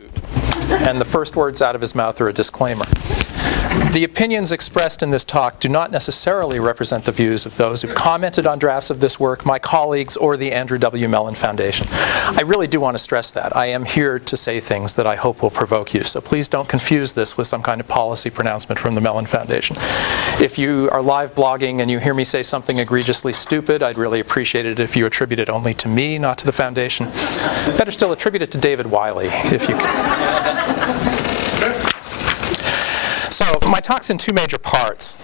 And the first words out of his mouth are a disclaimer. The opinions expressed in this talk do not necessarily represent the views of those who've commented on drafts of this work, my colleagues, or the Andrew W. Mellon Foundation. I really do want to stress that. I am here to say things that I hope will provoke you, so please don't confuse this with some kind of policy pronouncement from the Mellon Foundation. If you are live blogging and you hear me say something egregiously stupid, I'd really appreciate it if you attribute it only to me, not to the foundation. Better still, attribute it to David Wiley, if you can. So my talk's in two major parts.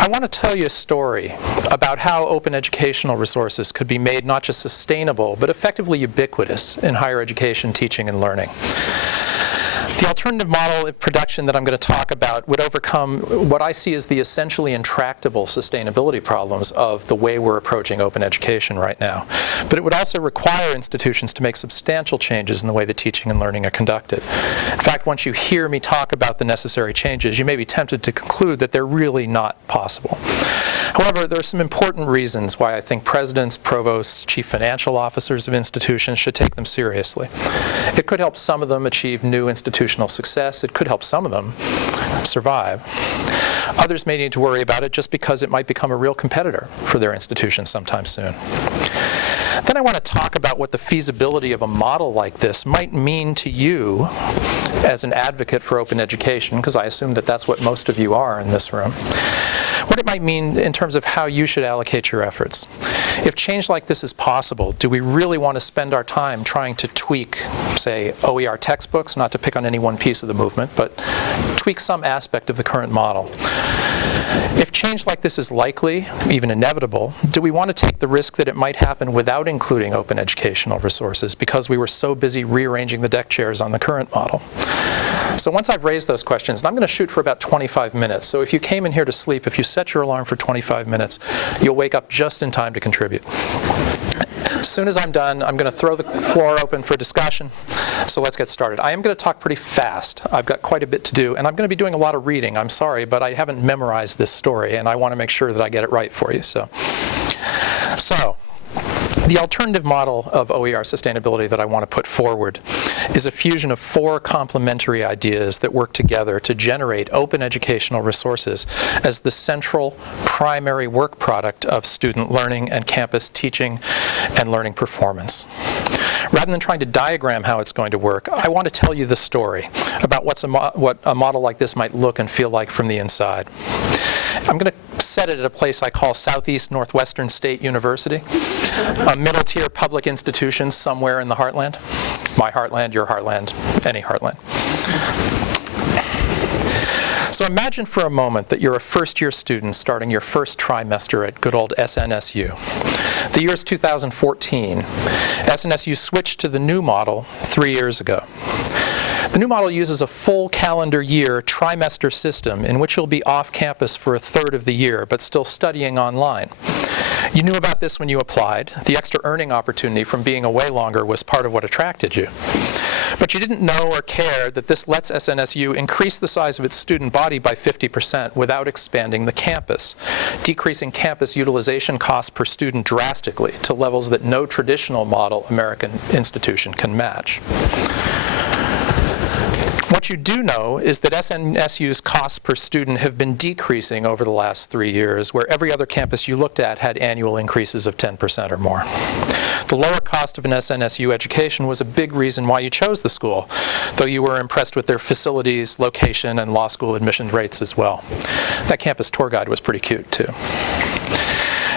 I want to tell you a story about how open educational resources could be made not just sustainable, but effectively ubiquitous in higher education, teaching, and learning. The alternative model of production that I'm going to talk about would overcome what I see as the essentially intractable sustainability problems of the way we're approaching open education right now. But it would also require institutions to make substantial changes in the way that teaching and learning are conducted. In fact, once you hear me talk about the necessary changes, you may be tempted to conclude that they're really not possible. However, there are some important reasons why I think presidents, provosts, chief financial officers of institutions should take them seriously. It could help some of them achieve new institutional success. It could help some of them survive. Others may need to worry about it just because it might become a real competitor for their institution sometime soon. Then I want to talk about what the feasibility of a model like this might mean to you as an advocate for open education, because I assume that that's what most of you are in this room. What it might mean in terms of how you should allocate your efforts. If change like this is possible, do we really want to spend our time trying to tweak, say, OER textbooks, not to pick on any one piece of the movement, but tweak some aspect of the current model? If change like this is likely, even inevitable, do we want to take the risk that it might happen without including open educational resources because we were so busy rearranging the deck chairs on the current model? So once I've raised those questions, and I'm going to shoot for about 25 minutes, so if you came in here to sleep, if you set your alarm for 25 minutes, you'll wake up just in time to contribute. As soon as I'm done, I'm going to throw the floor open for discussion. So let's get started. I am going to talk pretty fast. I've got quite a bit to do, and I'm going to be doing a lot of reading. I'm sorry, but I haven't memorized this story, and I want to make sure that I get it right for you. So the alternative model of OER sustainability that I want to put forward is a fusion of four complementary ideas that work together to generate open educational resources as the central primary work product of student learning and campus teaching and learning performance. Rather than trying to diagram how it's going to work, I want to tell you the story about what a model like this might look and feel like from the inside. I'm going to set it at a place I call Southeast Northwestern State University, a middle-tier public institution somewhere in the heartland. My heartland, your heartland, any heartland. So imagine for a moment that you're a first-year student starting your first trimester at good old SNSU. The year is 2014. SNSU switched to the new model 3 years ago. The new model uses a full calendar year trimester system in which you'll be off campus for a third of the year, but still studying online. You knew about this when you applied. The extra earning opportunity from being away longer was part of what attracted you. But you didn't know or care that this lets SNSU increase the size of its student body by 50% without expanding the campus, decreasing campus utilization costs per student drastically to levels that no traditional model American institution can match. What you do know is that SNSU's costs per student have been decreasing over the last 3 years, where every other campus you looked at had annual increases of 10% or more. The lower cost of an SNSU education was a big reason why you chose the school, though you were impressed with their facilities, location, and law school admission rates as well. That campus tour guide was pretty cute, too.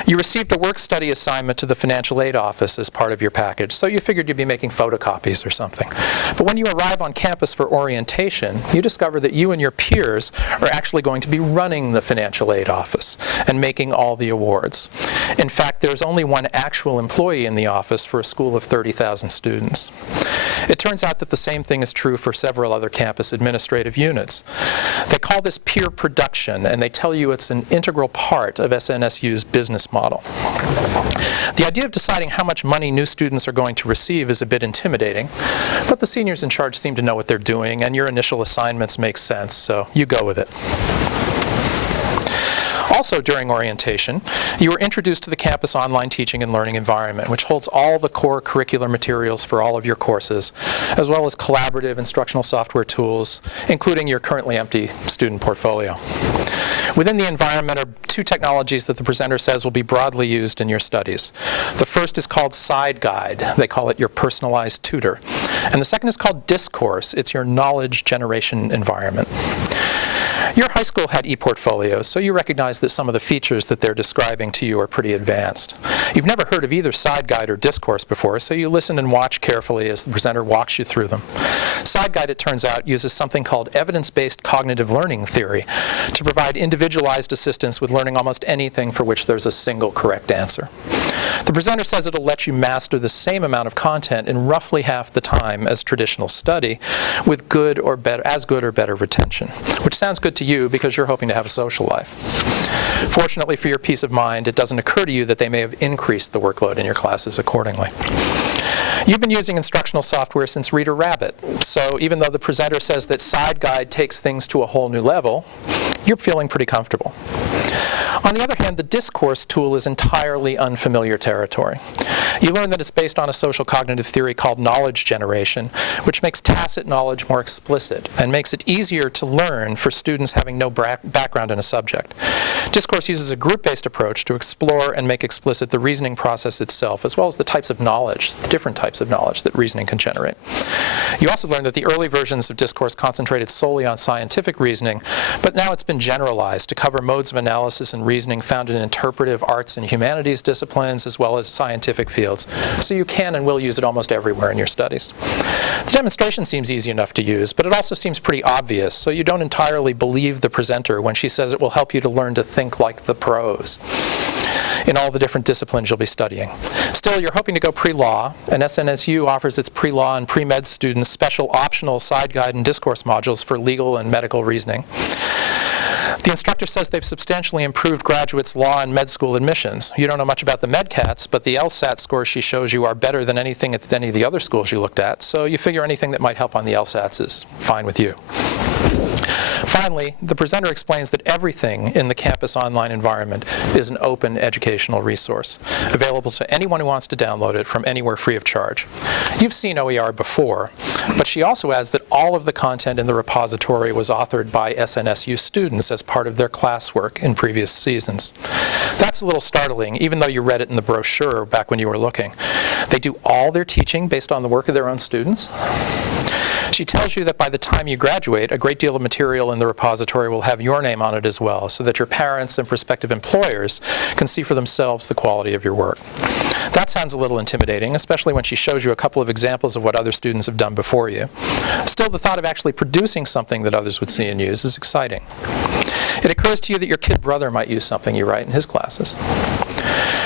You received a work-study assignment to the financial aid office as part of your package, so you figured you'd be making photocopies or something. But when you arrive on campus for orientation, you discover that you and your peers are actually going to be running the financial aid office and making all the awards. In fact, there's only one actual employee in the office for a school of 30,000 students. It turns out that the same thing is true for several other campus administrative units. They call this peer production, and they tell you it's an integral part of SNSU's business model. The idea of deciding how much money new students are going to receive is a bit intimidating, but the seniors in charge seem to know what they're doing, and your initial assignments make sense, so you go with it. Also during orientation, you were introduced to the campus online teaching and learning environment, which holds all the core curricular materials for all of your courses, as well as collaborative instructional software tools, including your currently empty student portfolio. Within the environment are two technologies that the presenter says will be broadly used in your studies. The first is called SideGuide. They call it your personalized tutor. And the second is called Discourse. It's your knowledge generation environment. Your high school had e-portfolios, so you recognize that some of the features that they're describing to you are pretty advanced. You've never heard of either SideGuide or Discourse before, so you listen and watch carefully as the presenter walks you through them. SideGuide, it turns out, uses something called evidence-based cognitive learning theory to provide individualized assistance with learning almost anything for which there's a single correct answer. The presenter says it'll let you master the same amount of content in roughly half the time as traditional study with good or better retention, which sounds good to you because you're hoping to have a social life. Fortunately for your peace of mind, it doesn't occur to you that they may have increased the workload in your classes accordingly. You've been using instructional software since Reader Rabbit, so even though the presenter says that SideGuide takes things to a whole new level, you're feeling pretty comfortable. On the other hand, the Discourse tool is entirely unfamiliar territory. You learn that it's based on a social cognitive theory called knowledge generation, which makes tacit knowledge more explicit and makes it easier to learn for students having no background in a subject. Discourse uses a group-based approach to explore and make explicit the reasoning process itself, as well as the types of knowledge, the different types of knowledge that reasoning can generate. You also learn that the early versions of Discourse concentrated solely on scientific reasoning, but now it's been generalized to cover modes of analysis and reasoning found in interpretive arts and humanities disciplines, as well as scientific fields. So you can and will use it almost everywhere in your studies. The demonstration seems easy enough to use, but it also seems pretty obvious, so you don't entirely believe the presenter when she says it will help you to learn to think like the pros in all the different disciplines you'll be studying. Still, you're hoping to go pre-law, and SNSU offers its pre-law and pre-med students special optional SideGuide and Discourse modules for legal and medical reasoning. The instructor says they've substantially improved graduates' law and med school admissions. You don't know much about the MedCats, but the LSAT scores she shows you are better than anything at any of the other schools you looked at, so you figure anything that might help on the LSATs is fine with you. Finally, the presenter explains that everything in the campus online environment is an open educational resource, available to anyone who wants to download it from anywhere free of charge. You've seen OER before, but she also adds that all of the content in the repository was authored by SNSU students as part of their classwork in previous seasons. That's a little startling, even though you read it in the brochure back when you were looking. They do all their teaching based on the work of their own students. She tells you that by the time you graduate, a great deal of material in the repository will have your name on it as well, so that your parents and prospective employers can see for themselves the quality of your work. That sounds a little intimidating, especially when she shows you a couple of examples of what other students have done before you. Still, the thought of actually producing something that others would see and use is exciting. It occurs to you that your kid brother might use something you write in his classes.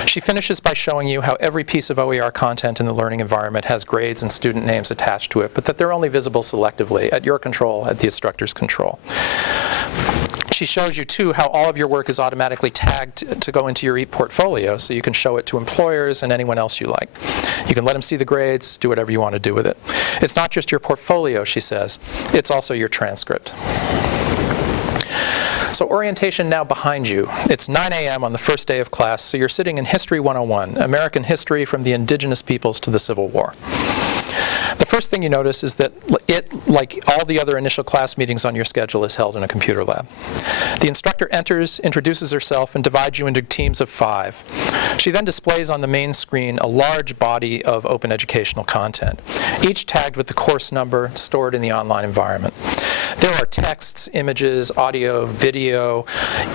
She finishes by showing you how every piece of OER content in the learning environment has grades and student names attached to it, but that they're only visible selectively at your control, at the instructor's control. She shows you, too, how all of your work is automatically tagged to go into your e-portfolio, so you can show it to employers and anyone else you like. You can let them see the grades, do whatever you want to do with it. It's not just your portfolio, she says, it's also your transcript. So orientation now behind you. It's 9 a.m. on the first day of class, so you're sitting in History 101, American history from the indigenous peoples to the Civil War. The first thing you notice is that it, like all the other initial class meetings on your schedule, is held in a computer lab. The instructor enters, introduces herself, and divides you into teams of 5. She then displays on the main screen a large body of open educational content, each tagged with the course number stored in the online environment. There are texts, images, audio, video,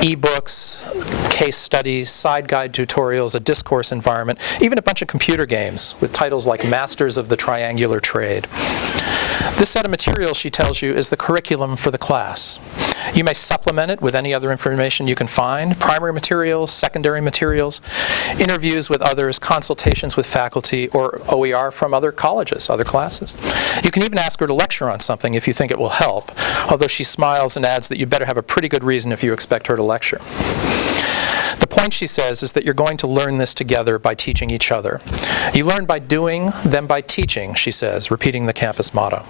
ebooks, case studies, SideGuide tutorials, a discourse environment, even a bunch of computer games with titles like Masters of the Triangular Trade. This set of materials, she tells you, is the curriculum for the class. You may supplement it with any other information you can find, primary materials, secondary materials, interviews with others, consultations with faculty, or OER from other colleges, other classes. You can even ask her to lecture on something if you think it will help, although she smiles and adds that you better have a pretty good reason if you expect her to lecture. The point, she says, is that you're going to learn this together by teaching each other. You learn by doing, then by teaching, she says, repeating the campus motto.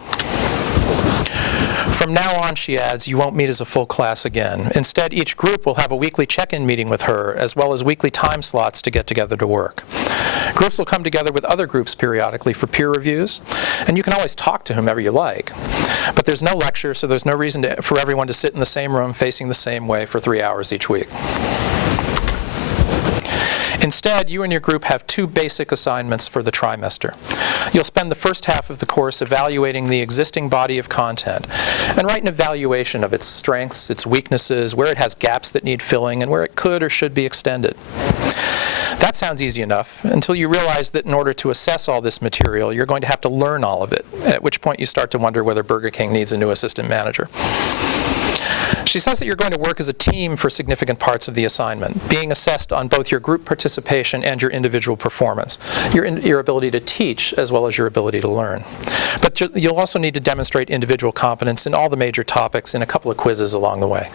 From now on, she adds, you won't meet as a full class again. Instead, each group will have a weekly check-in meeting with her, as well as weekly time slots to get together to work. Groups will come together with other groups periodically for peer reviews, and you can always talk to whomever you like. But there's no lecture, so there's no reason for everyone to sit in the same room facing the same way for 3 hours each week. Instead, you and your group have 2 basic assignments for the trimester. You'll spend the first half of the course evaluating the existing body of content and write an evaluation of its strengths, its weaknesses, where it has gaps that need filling, and where it could or should be extended. That sounds easy enough until you realize that in order to assess all this material, you're going to have to learn all of it, at which point you start to wonder whether Burger King needs a new assistant manager. She says that you're going to work as a team for significant parts of the assignment, being assessed on both your group participation and your individual performance, your ability to teach as well as your ability to learn. But you'll also need to demonstrate individual competence in all the major topics in a couple of quizzes along the way.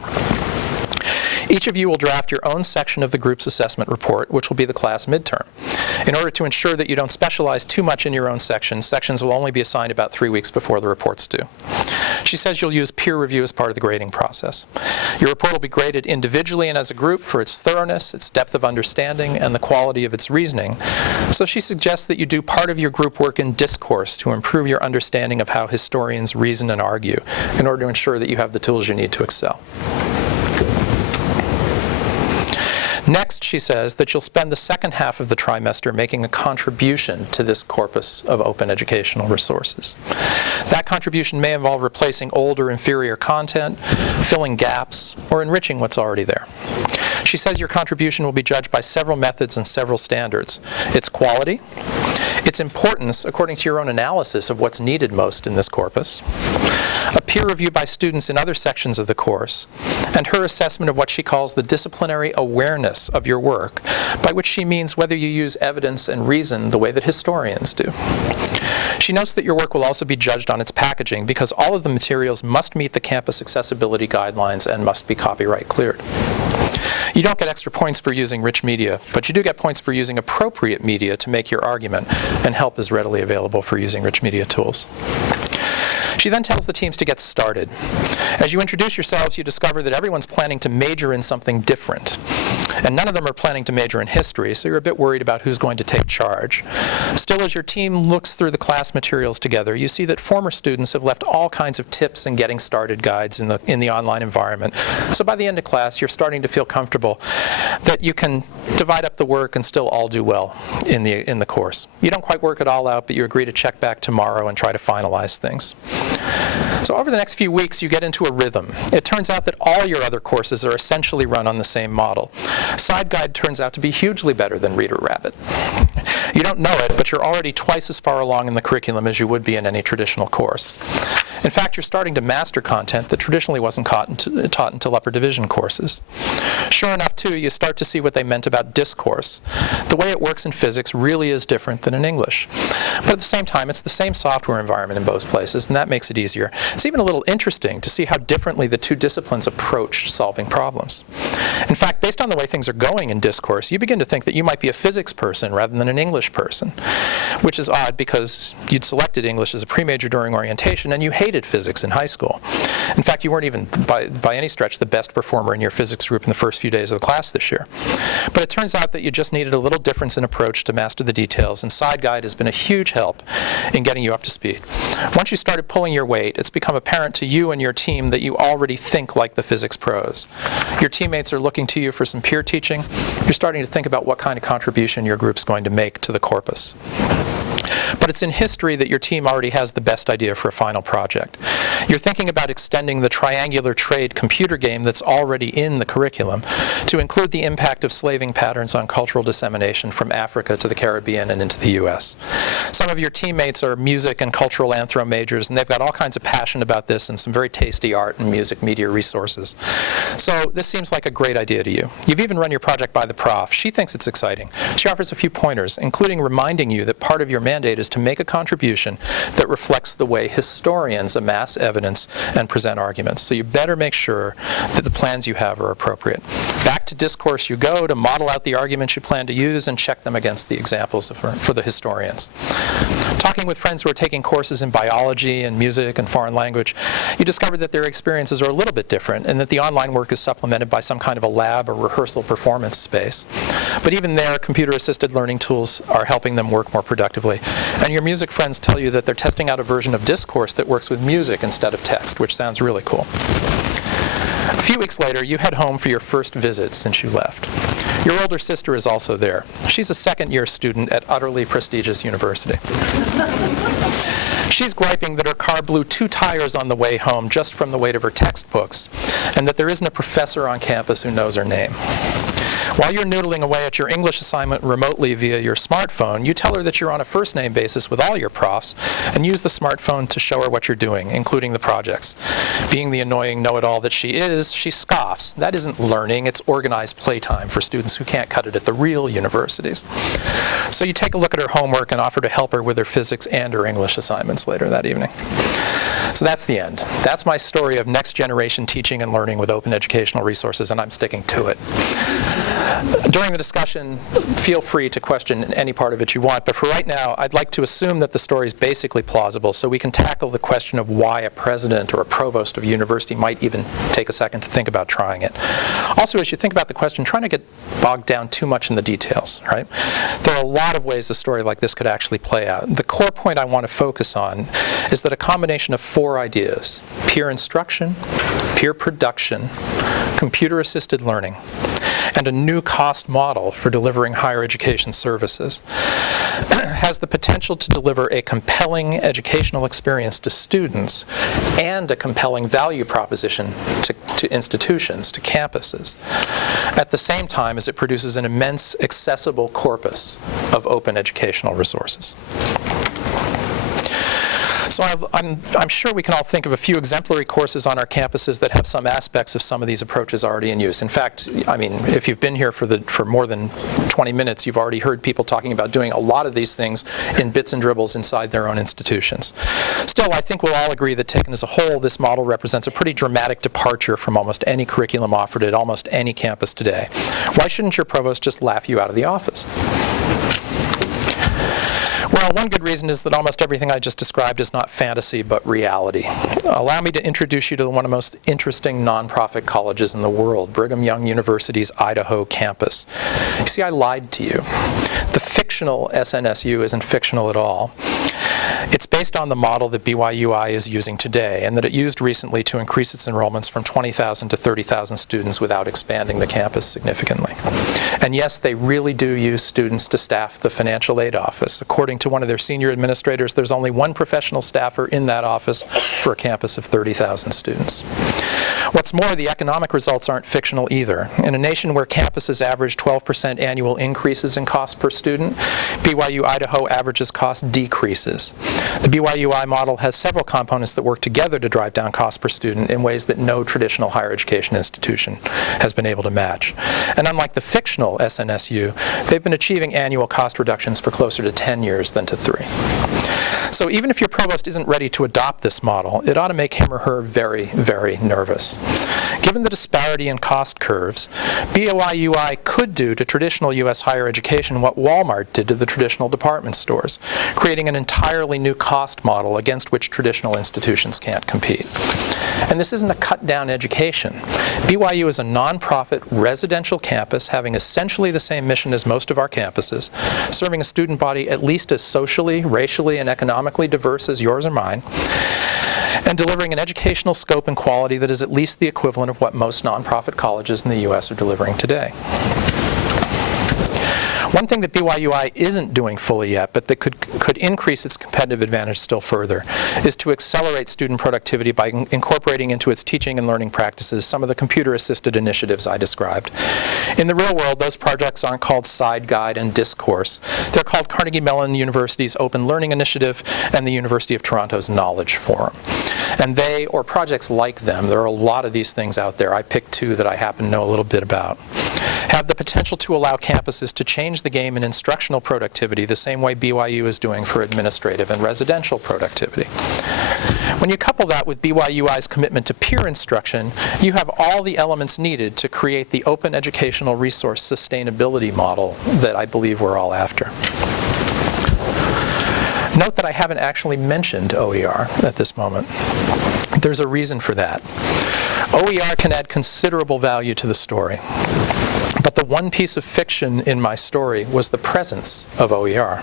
Each of you will draft your own section of the group's assessment report, which will be the class midterm. In order to ensure that you don't specialize too much in your own section, sections will only be assigned about 3 weeks before the report's due. She says you'll use peer review as part of the grading process. Your report will be graded individually and as a group for its thoroughness, its depth of understanding, and the quality of its reasoning. So she suggests that you do part of your group work in discourse to improve your understanding of how historians reason and argue in order to ensure that you have the tools you need to excel. Next, she says that you'll spend the second half of the trimester making a contribution to this corpus of open educational resources. That contribution may involve replacing old or inferior content, filling gaps, or enriching what's already there. She says your contribution will be judged by several methods and several standards: its quality, its importance according to your own analysis of what's needed most in this corpus, a peer review by students in other sections of the course, and her assessment of what she calls the disciplinary awareness of your work, by which she means whether you use evidence and reason the way that historians do. She notes that your work will also be judged on its packaging because all of the materials must meet the campus accessibility guidelines and must be copyright cleared. You don't get extra points for using rich media, but you do get points for using appropriate media to make your argument, and help is readily available for using rich media tools. She then tells the teams to get started. As you introduce yourselves, you discover that everyone's planning to major in something different. And none of them are planning to major in history, so you're a bit worried about who's going to take charge. Still, as your team looks through the class materials together, you see that former students have left all kinds of tips and getting started guides in the online environment. So by the end of class, you're starting to feel comfortable that you can divide up the work and still all do well in the course. You don't quite work it all out, but you agree to check back tomorrow and try to finalize things. So over the next few weeks, you get into a rhythm. It turns out that all your other courses are essentially run on the same model. SideGuide turns out to be hugely better than Reader Rabbit. You don't know it, but you're already twice as far along in the curriculum as you would be in any traditional course. In fact, you're starting to master content that traditionally wasn't taught until upper division courses. Sure enough, too, you start to see what they meant about discourse. The way it works in physics really is different than in English. But at the same time, it's the same software environment in both places, and that makes it easier. It's even a little interesting to see how differently the two disciplines approach solving problems. In fact, based on the way things are going in discourse, you begin to think that you might be a physics person rather than an English person, which is odd because you'd selected English as a pre-major during orientation and you hated physics in high school. In fact, you weren't even, by any stretch, the best performer in your physics group in the first few days of the class this year. But it turns out that you just needed a little difference in approach to master the details, and SideGuide has been a huge help in getting you up to speed. Once you started pulling your weight, it's become apparent to you and your team that you already think like the physics pros. Your teammates are looking to you for some peer teaching. You're starting to think about what kind of contribution your group's going to make to the corpus. But it's in history that your team already has the best idea for a final project. You're thinking about extending the triangular trade computer game that's already in the curriculum to include the impact of slaving patterns on cultural dissemination from Africa to the Caribbean and into the US. Some of your teammates are music and cultural anthro majors, and they've got all kinds of passion about this and some very tasty art and music media resources. So this seems like a great idea to you. You've even run your project by the prof. She thinks it's exciting. She offers a few pointers, including reminding you that part of your mandate is to make a contribution that reflects the way historians amass evidence and present arguments. So you better make sure that the plans you have are appropriate. Back to discourse you go to model out the arguments you plan to use and check them against the examples for the historians. Talk Talking with friends who are taking courses in biology and music and foreign language, you discover that their experiences are a little bit different and that the online work is supplemented by some kind of a lab or rehearsal performance space. But even there, computer-assisted learning tools are helping them work more productively. And your music friends tell you that they're testing out a version of discourse that works with music instead of text, which sounds really cool. A few weeks later, you head home for your first visit since you left. Your older sister is also there. She's a second-year student at utterly prestigious university. She's griping that her car blew 2 tires on the way home just from the weight of her textbooks, and that there isn't a professor on campus who knows her name. While you're noodling away at your English assignment remotely via your smartphone, you tell her that you're on a first-name basis with all your profs and use the smartphone to show her what you're doing, including the projects. Being the annoying know-it-all that she is, she scoffs. That isn't learning, it's organized playtime for students who can't cut it at the real universities. So you take a look at her homework and offer to help her with her physics and her English assignments later that evening. So that's the end. That's my story of next-generation teaching and learning with open educational resources, and I'm sticking to it. During the discussion, feel free to question any part of it you want, but for right now, I'd like to assume that the story is basically plausible so we can tackle the question of why a president or a provost of a university might even take a second to think about trying it. Also, as you think about the question, try not to get bogged down too much in the details, right? There are a lot of ways a story like this could actually play out. The core point I want to focus on is that a combination of 4 ideas, peer instruction, peer production, computer-assisted learning, and a new cost model for delivering higher education services, has the potential to deliver a compelling educational experience to students and a compelling value proposition to institutions, to campuses, at the same time as it produces an immense accessible corpus of open educational resources. So I'm sure we can all think of a few exemplary courses on our campuses that have some aspects of some of these approaches already in use. In fact, I mean, if you've been here for more than 20 minutes, you've already heard people talking about doing a lot of these things in bits and dribbles inside their own institutions. Still, I think we'll all agree that taken as a whole, this model represents a pretty dramatic departure from almost any curriculum offered at almost any campus today. Why shouldn't your provost just laugh you out of the office? Well, one good reason is that almost everything I just described is not fantasy, but reality. Allow me to introduce you to one of the most interesting nonprofit colleges in the world, Brigham Young University's Idaho campus. You see, I lied to you. The fictional SNSU isn't fictional at all. It's based on the model that BYUI is using today and that it used recently to increase its enrollments from 20,000 to 30,000 students without expanding the campus significantly. And yes, they really do use students to staff the financial aid office. According to one of their senior administrators, there's only one professional staffer in that office for a campus of 30,000 students. What's more, the economic results aren't fictional either. In a nation where campuses average 12% annual increases in cost per student, BYU Idaho averages cost decreases. The BYUI model has several components that work together to drive down cost per student in ways that no traditional higher education institution has been able to match. And unlike the fictional SNSU, they've been achieving annual cost reductions for closer to 10 years than to 3. So even if your provost isn't ready to adopt this model, it ought to make him or her very, very nervous. Given the disparity in cost curves, BYUI could do to traditional U.S. higher education what Walmart did to the traditional department stores, creating an entirely new cost model against which traditional institutions can't compete. And this isn't a cut-down education. BYU is a nonprofit residential campus having essentially the same mission as most of our campuses, serving a student body at least as socially, racially, and economically diverse as yours or mine, and delivering an educational scope and quality that is at least the equivalent of what most nonprofit colleges in the U.S. are delivering today. One thing that BYUI isn't doing fully yet, but that could increase its competitive advantage still further, is to accelerate student productivity by incorporating into its teaching and learning practices some of the computer-assisted initiatives I described. In the real world, those projects aren't called Side Guide and Discourse. They're called Carnegie Mellon University's Open Learning Initiative and the University of Toronto's Knowledge Forum. And they, or projects like them, there are a lot of these things out there, I picked 2 that I happen to know a little bit about, have the potential to allow campuses to change the game in instructional productivity the same way BYU is doing for administrative and residential productivity. When you couple that with BYUI's commitment to peer instruction, you have all the elements needed to create the open educational resource sustainability model that I believe we're all after. Note that I haven't actually mentioned OER at this moment. There's a reason for that. OER can add considerable value to the story. But the one piece of fiction in my story was the presence of OER.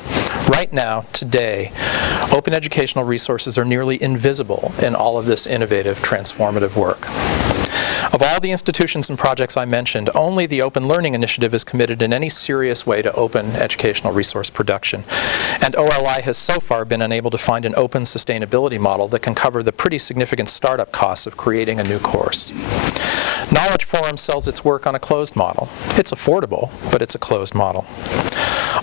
Right now, today, open educational resources are nearly invisible in all of this innovative, transformative work. Of all the institutions and projects I mentioned, only the Open Learning Initiative is committed in any serious way to open educational resource production. And OLI has so far been unable to find an open sustainability model that can cover the pretty significant startup costs of creating a new course. Knowledge Forum sells its work on a closed model. It's affordable, but it's a closed model.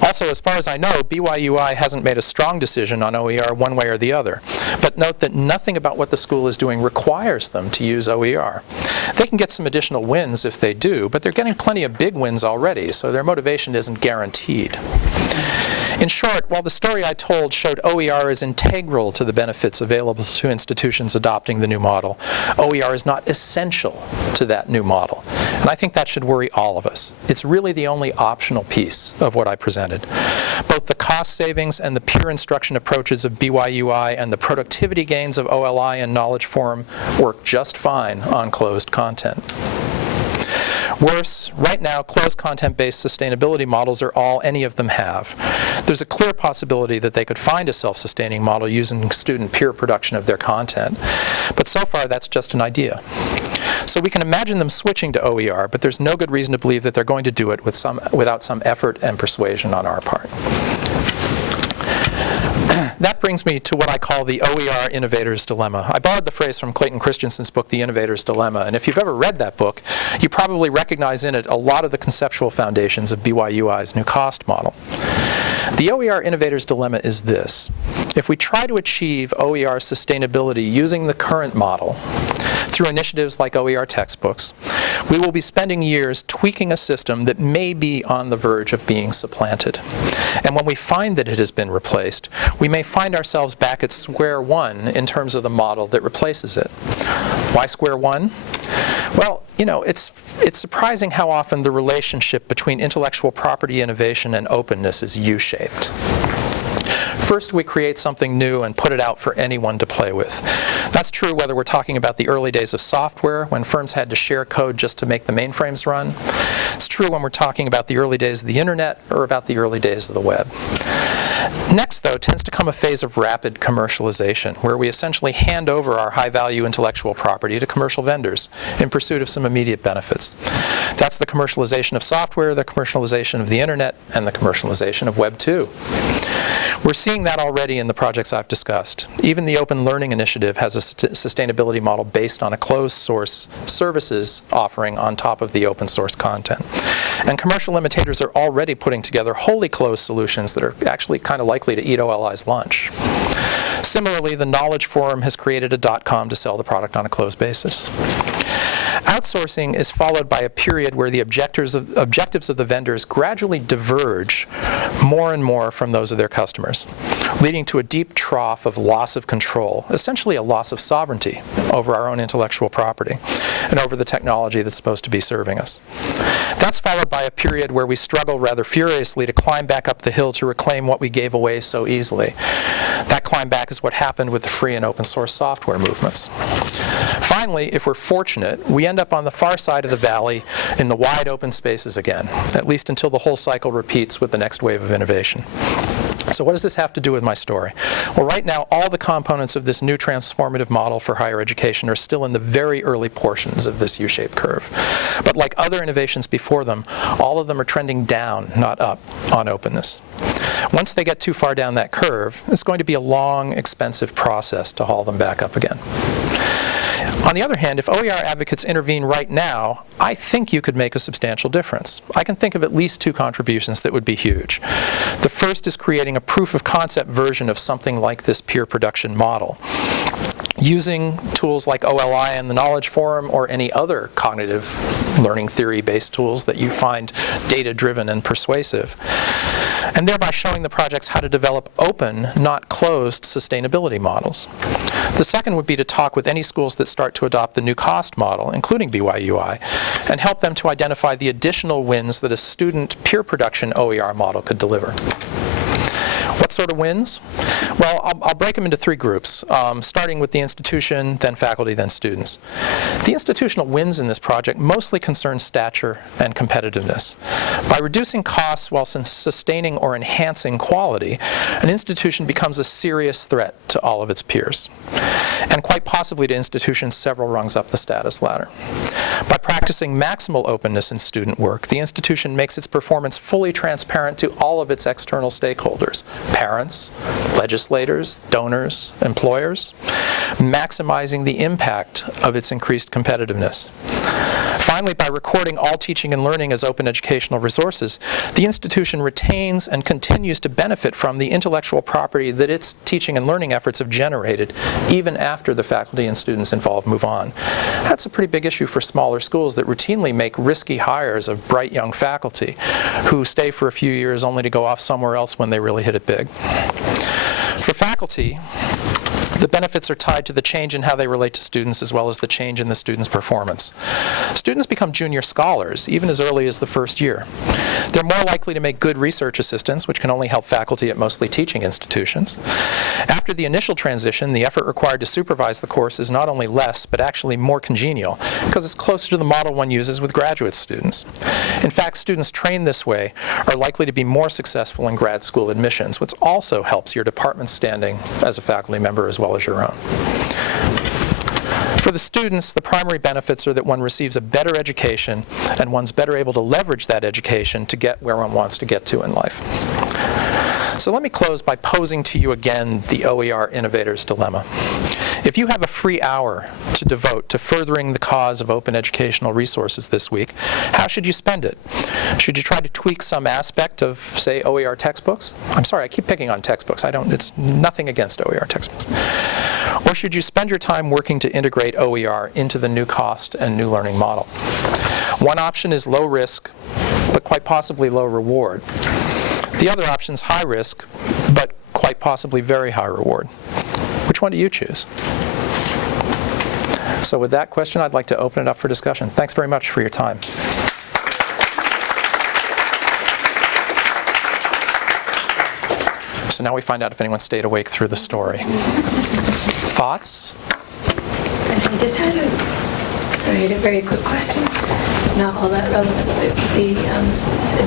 Also, as far as I know, BYUI hasn't made a strong decision on OER one way or the other. But note that nothing about what the school is doing requires them to use OER. They can get some additional wins if they do, but they're getting plenty of big wins already, so their motivation isn't guaranteed. In short, while the story I told showed OER is integral to the benefits available to institutions adopting the new model, OER is not essential to that new model. And I think that should worry all of us. It's really the only optional piece of what I presented. Both the cost savings and the peer instruction approaches of BYUI and the productivity gains of OLI and Knowledge Forum work just fine on closed content. Worse, right now, closed content-based sustainability models are all any of them have. There's a clear possibility that they could find a self-sustaining model using student peer production of their content, but so far that's just an idea. So we can imagine them switching to OER, but there's no good reason to believe that they're going to do it without some effort and persuasion on our part. That brings me to what I call the OER Innovators Dilemma. I borrowed the phrase from Clayton Christensen's book, The Innovators Dilemma, and if you've ever read that book, you probably recognize in it a lot of the conceptual foundations of BYUI's new cost model. The OER Innovators Dilemma is this. If we try to achieve OER sustainability using the current model through initiatives like OER textbooks, we will be spending years tweaking a system that may be on the verge of being supplanted. And when we find that it has been replaced, we may find ourselves back at square one in terms of the model that replaces it. Why square one? Well, you know, it's surprising how often the relationship between intellectual property innovation and openness is U-shaped. First, we create something new and put it out for anyone to play with. That's true whether we're talking about the early days of software, when firms had to share code just to make the mainframes run. It's true when we're talking about the early days of the internet or about the early days of the web. Next, though, tends to come a phase of rapid commercialization, where we essentially hand over our high-value intellectual property to commercial vendors in pursuit of some immediate benefits. That's the commercialization of software, the commercialization of the internet, and the commercialization of Web 2. We're seeing that already in the projects I've discussed. Even the Open Learning Initiative has a sustainability model based on a closed source services offering on top of the open source content. And commercial imitators are already putting together wholly closed solutions that are actually kind of likely to eat OLI's lunch. Similarly, the Knowledge Forum has created a .com to sell the product on a closed basis. Outsourcing is followed by a period where the objectives of the vendors gradually diverge more and more from those of their customers, leading to a deep trough of loss of control, essentially a loss of sovereignty over our own intellectual property and over the technology that's supposed to be serving us. That's followed by a period where we struggle rather furiously to climb back up the hill to reclaim what we gave away so easily. That climb back is what happened with the free and open source software movements. Finally, if we're fortunate, we end up on the far side of the valley in the wide open spaces again, at least until the whole cycle repeats with the next wave of innovation. So what does this have to do with my story? Well, right now, all the components of this new transformative model for higher education are still in the very early portions of this U-shaped curve. But like other innovations before them, all of them are trending down, not up, on openness. Once they get too far down that curve, it's going to be a long, expensive process to haul them back up again. On the other hand, if OER advocates intervene right now, I think you could make a substantial difference. I can think of at least two contributions that would be huge. The first is creating a proof of concept version of something like this peer production model, using tools like OLI and the Knowledge Forum or any other cognitive learning theory-based tools that you find data-driven and persuasive, and thereby showing the projects how to develop open, not closed, sustainability models. The second would be to talk with any schools that start to adopt the new cost model, including BYUI, and help them to identify the additional wins that a student peer production OER model could deliver. What sort of wins? Well, I'll break them into three groups, starting with the institution, then faculty, then students. The institutional wins in this project mostly concern stature and competitiveness. By reducing costs while sustaining or enhancing quality, an institution becomes a serious threat to all of its peers, and quite possibly to institutions several rungs up the status ladder. By practicing maximal openness in student work, the institution makes its performance fully transparent to all of its external stakeholders, parents, legislators, donors, employers, maximizing the impact of its increased competitiveness. Finally, by recording all teaching and learning as open educational resources, the institution retains and continues to benefit from the intellectual property that its teaching and learning efforts have generated, even after the faculty and students involved move on. That's a pretty big issue for smaller schools that routinely make risky hires of bright young faculty who stay for a few years only to go off somewhere else when they really hit it big. For faculty, the benefits are tied to the change in how they relate to students as well as the change in the students' performance. Students become junior scholars even as early as the first year. They're more likely to make good research assistants, which can only help faculty at mostly teaching institutions. After the initial transition, the effort required to supervise the course is not only less, but actually more congenial, because it's closer to the model one uses with graduate students. In fact, students trained this way are likely to be more successful in grad school admissions, which also helps your department's standing as a faculty member as well as your own. For the students, the primary benefits are that one receives a better education and one's better able to leverage that education to get where one wants to get to in life. So let me close by posing to you again the OER Innovators Dilemma. If you have a free hour to devote to furthering the cause of open educational resources this week, how should you spend it? Should you try to tweak some aspect of, say, OER textbooks? I'm sorry, I keep picking on textbooks. It's nothing against OER textbooks. Or should you spend your time working to integrate OER into the new cost and new learning model? One option is low risk, but quite possibly low reward. The other option is high risk, but quite possibly very high reward. Which one do you choose? So with that question, I'd like to open it up for discussion. Thanks very much for your time. So now we find out if anyone stayed awake through the story. Thoughts? I just had a very quick question. Not all that relevant, but the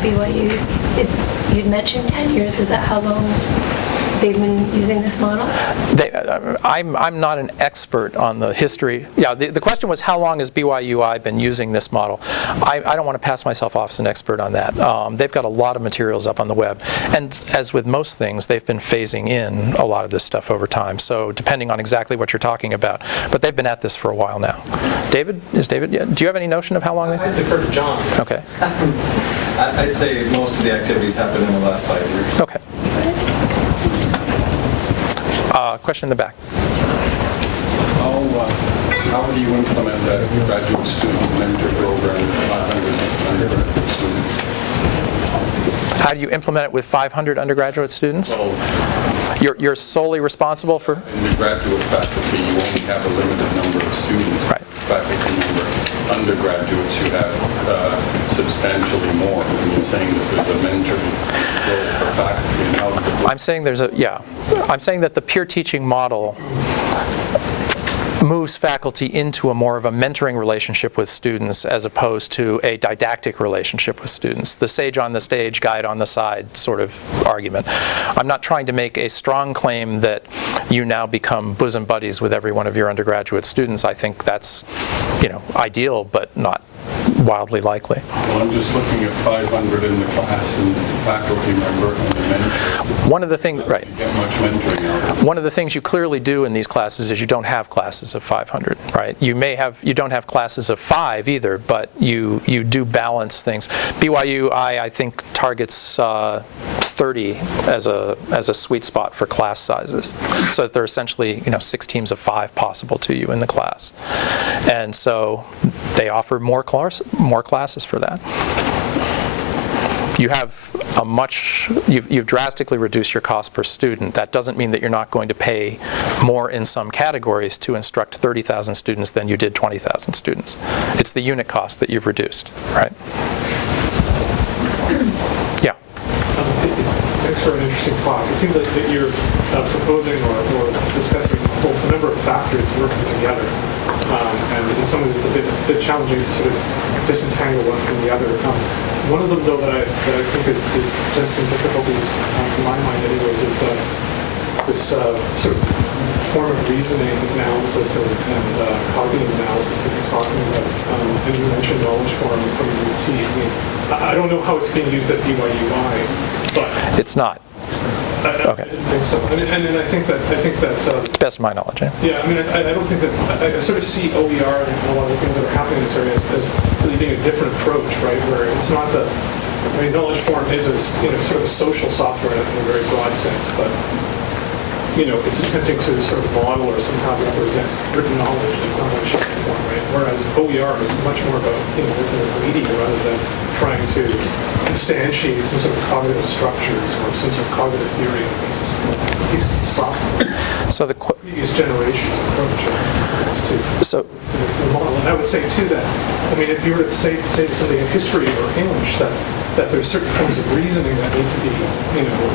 BYU's, you'd mentioned 10 years. Is that how long they've been using this model? I'm not an expert on the history. Yeah, the question was how long has BYUI been using this model? I don't want to pass myself off as an expert on that. They've got a lot of materials up on the web. And as with most things, they've been phasing in a lot of this stuff over time. So depending on exactly what you're talking about. But they've been at this for a while now. David? Is David? Yeah. Do you have any notion of how long? I defer to John. Okay. I'd say most of the activities happened in the last 5 years. Okay. Question in the back. How do you implement that graduate student mentor program with 500 undergraduate students? How do you implement it with 500 undergraduate students? Well, You're solely responsible for? in the graduate faculty, you only have a limited number of students. Right. Faculty number. Undergraduates, you have substantially more. And you're saying that there's a mentoring role for faculty. And how does it work? I'm saying that the peer teaching model moves faculty into a more of a mentoring relationship with students as opposed to a didactic relationship with students. The sage on the stage, guide on the side sort of argument. I'm not trying to make a strong claim that you now become bosom buddies with every one of your undergraduate students. I think that's, ideal, but not wildly likely. Well, I'm just looking at 500 in the class and the faculty member and the mentor. One of the things, right. You get much mentoring out of it. One of the things you clearly do in these classes is you don't have classes of 500, right? You don't have classes of 5 either, but you do balance things. BYU, I think, targets 30 as a sweet spot for class sizes. So that there are essentially, 6 teams of 5 possible to you in the class. And so they offer more classes for that. You have you've drastically reduced your cost per student. That doesn't mean that you're not going to pay more in some categories to instruct 30,000 students than you did 20,000 students. It's the unit cost that you've reduced, right? Yeah. Thanks for an interesting talk. It seems like that you're proposing or discussing a number of factors working together. And in some ways it's a bit challenging to sort of disentangle one from the other. One of them, though, that I think presents some difficulties in my mind anyways, is this sort of form of reasoning analysis and cognitive analysis that you're talking about. And you mentioned knowledge form from UT. I mean, I don't know how it's being used at BYUI, but It's not. I didn't think so. And I think that To the best of my knowledge. Yeah. yeah, I mean, I don't think that, I sort of see OER and a lot of the things that are happening in this area as really being a different approach, right, where it's not the, I mean, knowledge form is sort of a social software in a very broad sense, but, it's attempting to sort of model or somehow represent written knowledge in some way, shape, or form, right, whereas OER is much more about, working with media rather than trying to instantiate some sort of cognitive structures or some sort of cognitive theory on pieces of software. So Previous generations approach to the model. And I would say, too, that, I mean, if you were to say something in history or English, that there's certain forms of reasoning that need to be,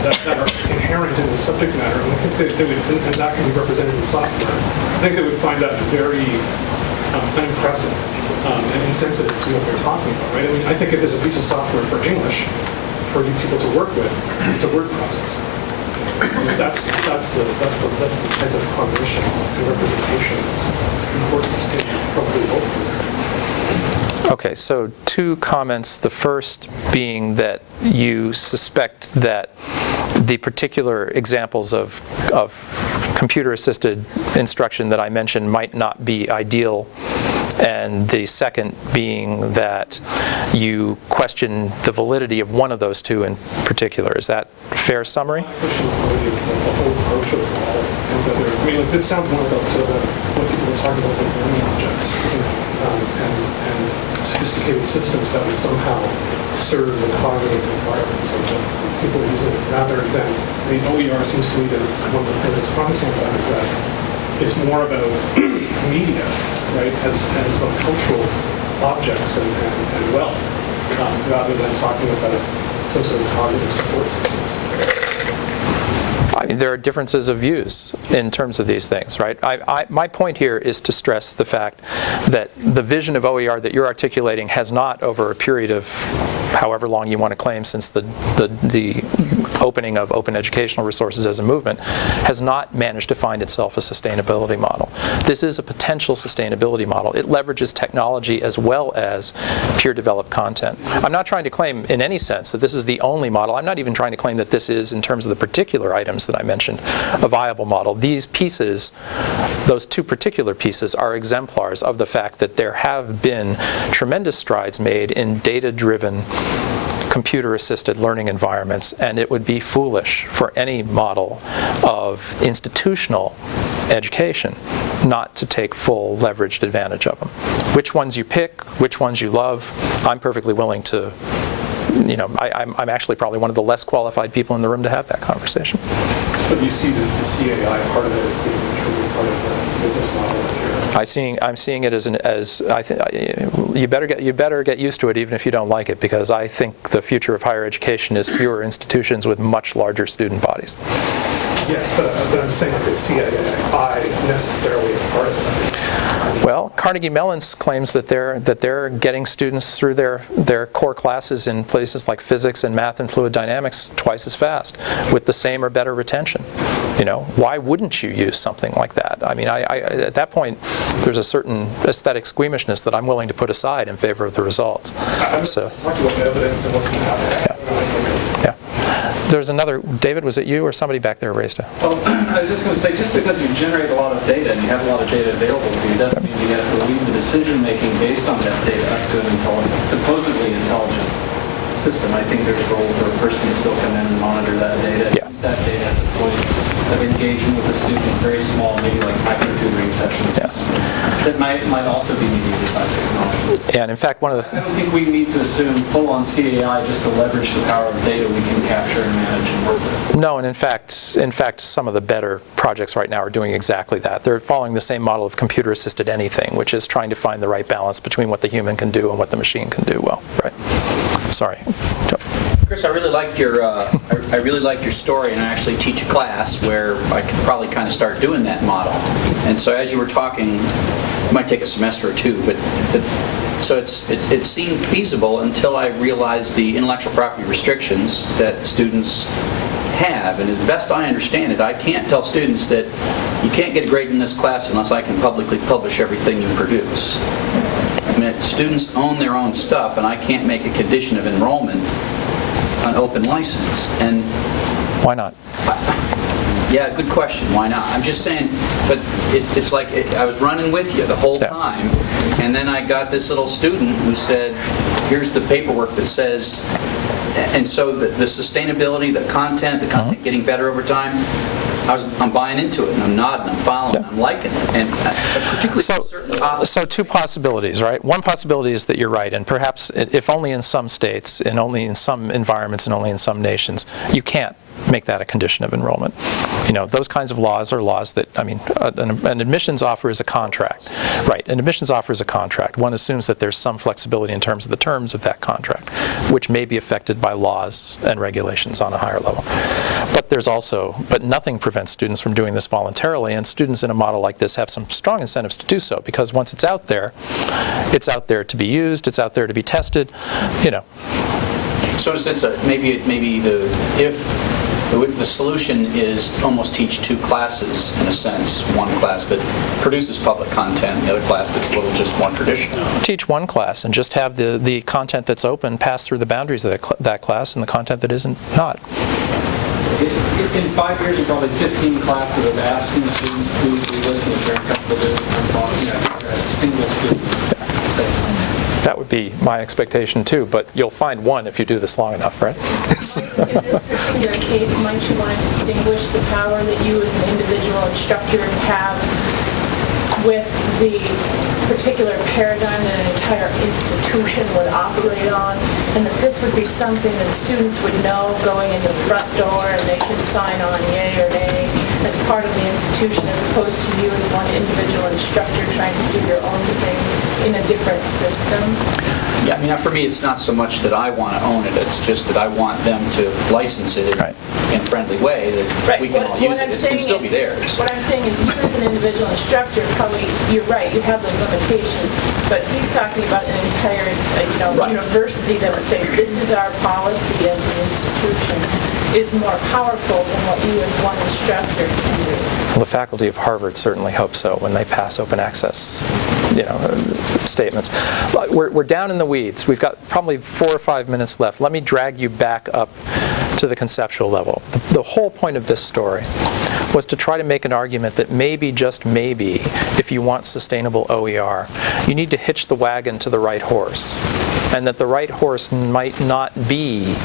that are inherent in the subject matter, and I think and that can be represented in software. I think they would find that very unimpressive and insensitive to what they're talking about, right? I mean, I think if there's a piece of software for English for you people to work with, it's a word processor. That's the type of cognition and representation that's important in probably both. Okay, so two comments. The first being that you suspect that the particular examples of computer-assisted instruction that I mentioned might not be ideal, and the second being that you question the validity of one of those two in particular. Is that a fair summary? I mean, this sounds more about what people are talking about with learning objects and sophisticated systems that would somehow serve the cognitive environment so that people use it rather than, I mean, OER seems to me to one of the things that's promising about is that it's more about media, right, as it's about cultural objects and wealth, rather than talking about some sort of cognitive support systems. I mean, there are differences of views in terms of these things, right? My point here is to stress the fact that the vision of OER that you're articulating has not, over a period of however long you want to claim since the opening of open educational resources as a movement, has not managed to find itself a sustainability model. This is a potential sustainability model. It leverages technology as well as peer-developed content. I'm not trying to claim in any sense that this is the only model. I'm not even trying to claim that this is, in terms of the particular items that I mentioned, a viable model. These pieces, those two particular pieces, are exemplars of the fact that there have been tremendous strides made in data-driven computer-assisted learning environments, and it would be foolish for any model of institutional education not to take full leveraged advantage of them. Which ones you pick, which ones you love, I'm perfectly willing to, I'm actually probably one of the less qualified people in the room to have that conversation. But you see the CAI part of it as being an intrinsic part of the business model that you're... I'm seeing it as I think you better get used to it, even if you don't like it, because I think the future of higher education is fewer institutions with much larger student bodies. Yes, but I'm saying, is CAI necessarily a part of that? Well, Carnegie Mellon claims that they're getting students through their core classes in places like physics and math and fluid dynamics twice as fast with the same or better retention. Why wouldn't you use something like that? I mean, at that point, there's a certain aesthetic squeamishness that I'm willing to put aside in favor of the results. I'm just talking about the evidence and what's going to happen. Yeah. There's another, David, was it you or somebody back there raised it? Well, I was just going to say, just because you generate a lot of data and you have a lot of data available to you doesn't mean you have to leave the decision making based on that data up to an supposedly intelligent system. I think there's a role for a person to still come in and monitor that data, use that data as a point of engagement with the student in very small, maybe like micro-tutoring sessions. Yeah. That might also be mediated by technology. And in fact, one of the I don't think we need to assume full-on CAI just to leverage the power of data we can capture and manage and work with. No, and in fact, some of the better projects right now are doing exactly that. They're following the same model of computer-assisted anything, which is trying to find the right balance between what the human can do and what the machine can do well. Right. Sorry. Chris, I really liked your I really liked your story, and I actually teach a class where I could probably kind of start doing that model. And so as you were talking, it might take a semester or two, but so it seemed feasible until I realized the intellectual property restrictions that students have. And as best I understand it, I can't tell students that you can't get a grade in this class unless I can publicly publish everything you produce. I mean, students own their own stuff, and I can't make a condition of enrollment an open license. And Why not? yeah, good question. Why not? I'm just saying, but it's like I was running with you the whole time, and then I got this little student who said, here's the paperwork that says, and so the sustainability, the content getting better over time, I'm buying into it, and I'm nodding, I'm following, I'm liking it, and particularly certain topics. So two possibilities, right? One possibility is that you're right, and perhaps if only in some states, and only in some environments, and only in some nations, you can't make that a condition of enrollment. You know, those kinds of laws are laws that, I mean, an admissions offer is a contract. Right, an admissions offer is a contract. One assumes that there's some flexibility in terms of the terms of that contract, which may be affected by laws and regulations on a higher level. But nothing prevents students from doing this voluntarily, and students in a model like this have some strong incentives to do so, because once it's out there to be used, it's out there to be tested, you know. So it's the solution is to almost teach two classes, in a sense. One class that produces public content, the other class that's a little just more traditional. Teach one class and just have the content that's open pass through the boundaries of that class, and the content that isn't not. In 5 years, there are probably 15 classes of asking students, please be listening, very comfortable doing a single student say. That would be my expectation too, but you'll find one if you do this long enough, right? In this particular case, might you want to distinguish the power that you as an individual instructor have with the particular paradigm that an entire institution would operate on, and that this would be something that students would know going in the front door, and they could sign on yay or nay as part of the institution, as opposed to you as one individual instructor trying to do your own thing in a different system? Yeah, I mean, for me, it's not so much that I want to own it, it's just that I want them to license it in a friendly way that we can all use it. It can still be theirs. What I'm saying is, you as an individual instructor, probably, you're right, you have those limitations, but he's talking about an entire university that would say, this is our policy as an institution, is more powerful than what you as one instructor can do. Well, the faculty of Harvard certainly hope so when they pass open access, statements. We're down in the weeds. We've got probably 4 or 5 minutes left. Let me drag you back up to the conceptual level. The whole point of this story was to try to make an argument that maybe, just maybe, if you want sustainable OER, you need to hitch the wagon to the right horse, and that the right horse might not be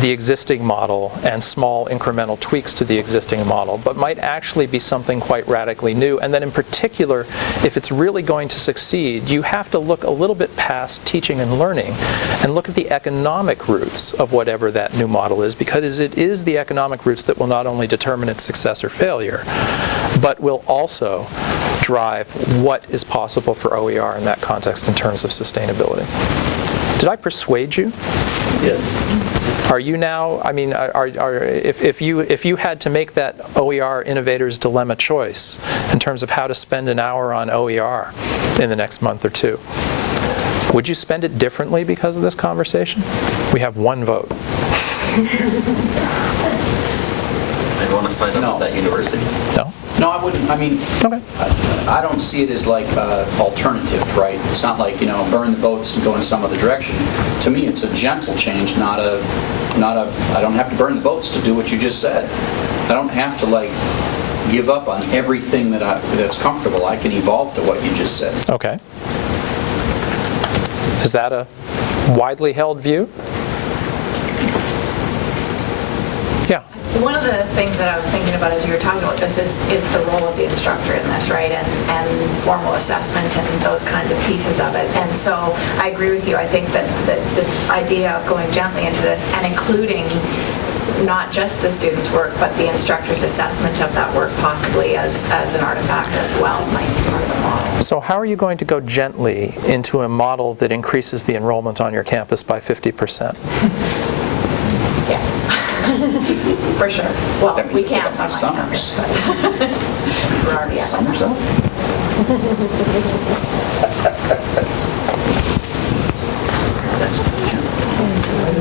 the existing model and small incremental tweaks to the existing model, but might actually be something quite radically new. And that in particular, if it's really going to succeed, you have to look a little bit past teaching and learning and look at the economic roots of whatever that new model is, because it is the economic roots that will not only determine its success or failure, but will also drive what is possible for OER in that context in terms of sustainability. Did I persuade you? Yes. Are you now, I mean, if you had to make that OER Innovators Dilemma choice in terms of how to spend an hour on OER in the next month or two, would you spend it differently because of this conversation? We have one vote. I'd want to sign up with that university. No? No, I wouldn't. I mean, Okay. I don't see it as like an alternative, right? It's not like, burn the boats and go in some other direction. To me, it's a gentle change, not a, I don't have to burn the boats to do what you just said. I don't have to give up on everything that's comfortable. I can evolve to what you just said. Okay. Is that a widely held view? Yeah. One of the things that I was thinking about as you were talking about this is the role of the instructor in this, right? And formal assessment and those kinds of pieces of it. And so I agree with you. I think that the idea of going gently into this and including not just the student's work, but the instructor's assessment of that work possibly as an artifact as well might be part of the model. So how are you going to go gently into a model that increases the enrollment on your campus by 50%? Yeah. For sure. Well, That means we we can't pick up on my my campus, summers. but we're already at Summers that. up?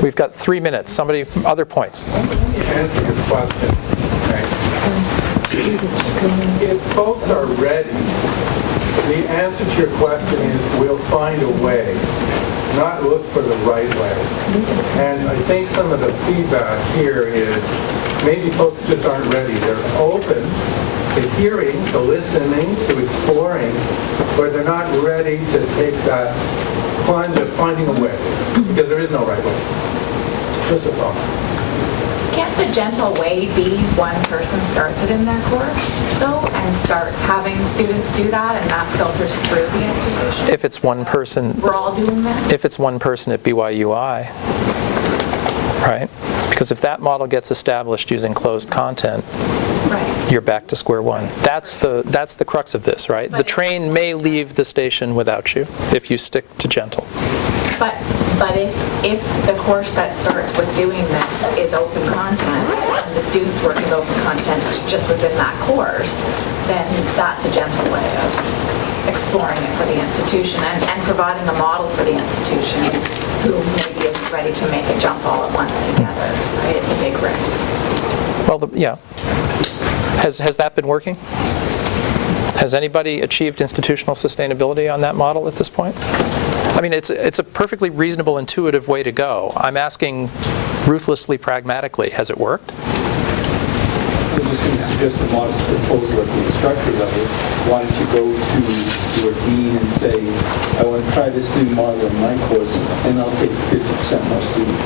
We've got 3 minutes. Somebody, other points? Answer your question. If folks are ready, the answer to your question is we'll find a way, not look for the right way. And I think some of the feedback here is maybe folks just aren't ready. They're open to hearing, to listening, to exploring, but they're not ready to take that plunge of finding a way, because there is no right way. Just a thought. Can't the gentle way be one person starts it in their course, though, and starts having students do that, and that filters through the institution? If it's one person, We're all doing that? if it's one person at BYUI, right? Because if that model gets established using closed content, Right. you're back to square one. That's the crux of this, right? The train may leave the station without you if you stick to gentle. But if the course that starts with doing this is open content, and the students' work is open content just within that course, then that's a gentle way of exploring it for the institution and providing a model for the institution who maybe isn't ready to make a jump all at once together, right? It's a big risk. Well, yeah. Has that been working? Has anybody achieved institutional sustainability on that model at this point? I mean, it's a perfectly reasonable, intuitive way to go. I'm asking ruthlessly, pragmatically, has it worked? I was just going to suggest a modest proposal at the instructor level. Why don't you go to your dean and say, I want to try this new model in my course, and I'll take 50% more students.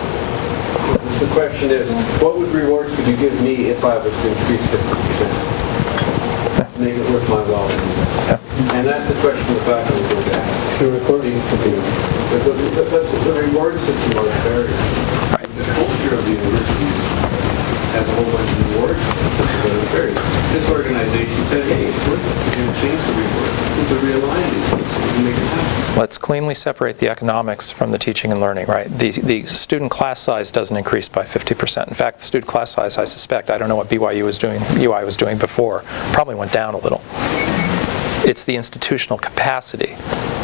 The question is, what rewards would you give me if I was to increase 50%? Make it worth my while. And that's the question the faculty will ask. The recording is computer. The reward system are the barrier. The culture of the university has a whole bunch of rewards systems that are barriers. This organization said, hey, it's worth it. We're going to change the rewards. To realign these things and make it happen. Let's cleanly separate the economics from the teaching and learning, right? The student class size doesn't increase by 50%. In fact, the student class size, I suspect, I don't know what UI was doing before, probably went down a little. It's the institutional capacity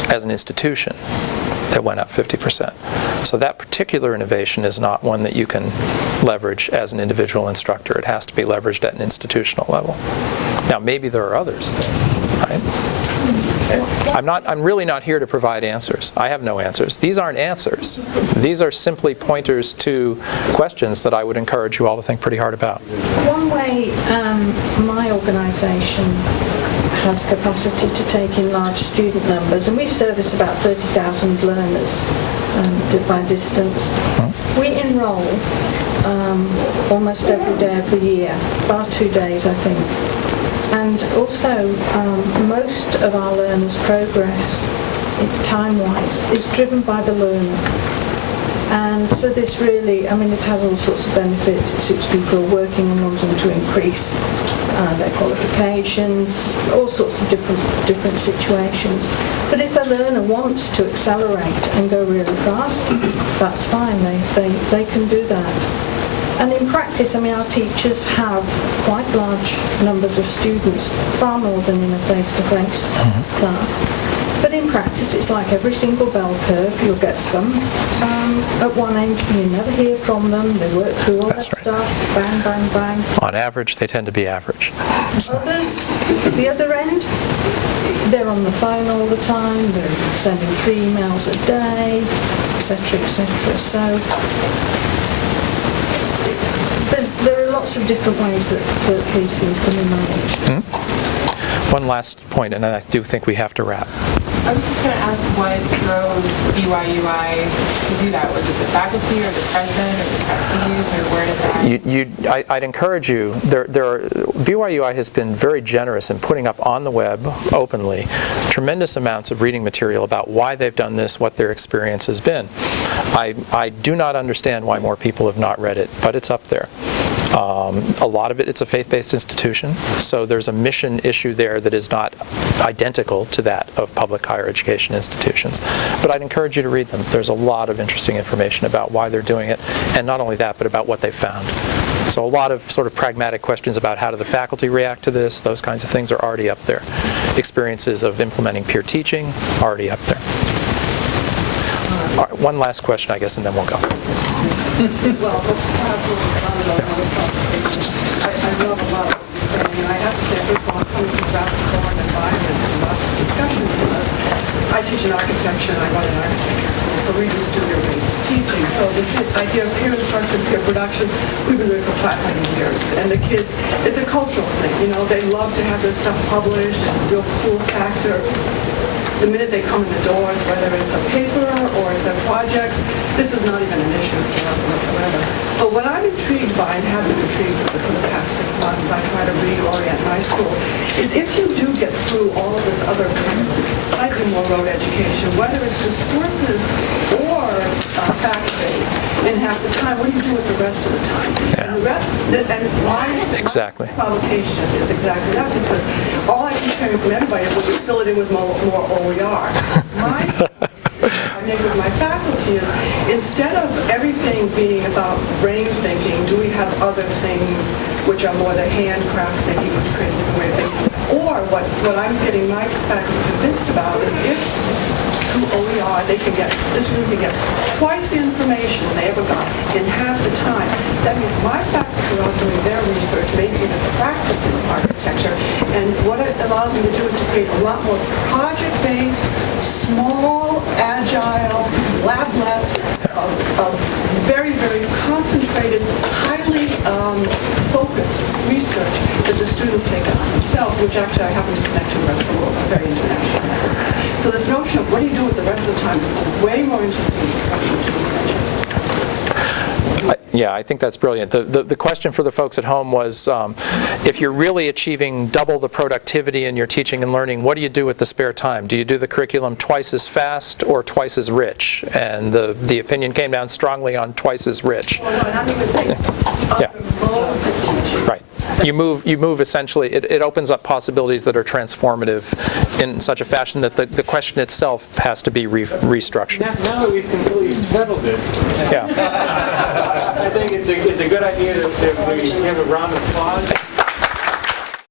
as an institution that went up 50%. So that particular innovation is not one that you can leverage as an individual instructor. It has to be leveraged at an institutional level. Now, maybe there are others, right? I'm really not here to provide answers. I have no answers. These aren't answers. These are simply pointers to questions that I would encourage you all to think pretty hard about. One way my organisation has capacity to take in large student numbers, and we service about 30,000 learners by distance. We enrol almost every day of the year, bar 2 days, I think. And also, most of our learners' progress, time-wise, is driven by the learner. And so this really, I mean, it has all sorts of benefits. It suits people who are working and wanting to increase their qualifications, all sorts of different situations. But if a learner wants to accelerate and go really fast, that's fine. They can do that. And in practice, I mean, our teachers have quite large numbers of students, far more than in a face-to-face class. But in practice, it's like every single bell curve. You'll get some at one end, you never hear from them. They work through all their stuff, bang, bang, bang. On average, they tend to be average. Others, the other end, they're on the phone all the time. They're sending 3 emails a day, etc., etc. So there are lots of different ways that these things can be managed. One last point, and I do think we have to wrap. I was just going to ask what drove BYUI to do that. Was it the faculty or the president or the trustees, or where did that? I'd encourage you, BYUI has been very generous in putting up on the web, openly, tremendous amounts of reading material about why they've done this, what their experience has been. I do not understand why more people have not read it, but it's up there. A lot of it's a faith-based institution, so there's a mission issue there that is not identical to that of public higher education institutions. But I'd encourage you to read them. There's a lot of interesting information about why they're doing it, and not only that, but about what they found. So a lot of sort of pragmatic questions about how do the faculty react to this, those kinds of things are already up there. Experiences of implementing peer teaching, already up there. All right, one last question, I guess, and then we'll go. Well, I love a lot of what you're saying, and I have to say, first of all, I'm coming from a rather foreign environment and a lot of discussion with us. I teach in architecture, and I run an architecture school, so we do studio-based teaching. So this idea of peer instruction, peer production, we've been doing it for 500 years. And the kids, it's a cultural thing, you know, they love to have their stuff published, it's a real cool factor. The minute they come in the doors, whether it's a paper or it's their projects, this is not even an issue for us whatsoever. But what I'm intrigued by, and have been intrigued for the past 6 months as I try to reorient my school, is if you do get through all of this other kind of slightly more rote education, whether it's discursive or fact-based, in half the time, what do you do with the rest of the time? Yeah. And the rest, and my provocation is exactly that, because all I keep hearing from everybody is, well, we fill it in with more OER. My I make with my faculty is, instead of everything being about brain thinking, do we have other things which are more the handcraft thinking, which creates a different way of thinking? Or what I'm getting my faculty convinced about is if through OER this group can get twice the information they ever got in half the time. That means my faculty are out doing their research, maybe even practicing architecture, and what it allows me to do is to create a lot more project-based, small, agile lablets of very, very concentrated, highly focused research that the students take on themselves, which actually I happen to connect to the rest of the world, a very international network. So this notion of what do you do with the rest of the time is way more interesting discussion to me than just. Yeah, I think that's brilliant. The question for the folks at home was, if you're really achieving double the productivity in your teaching and learning, what do you do with the spare time? Do you do the curriculum twice as fast or twice as rich? And the opinion came down strongly on twice as rich. Well, no, I'm even saying other modes of teaching. Right. You move essentially, it opens up possibilities that are transformative in such a fashion that the question itself has to be restructured. Now that we've completely settled this, yeah. I think it's a good idea to give a round of applause.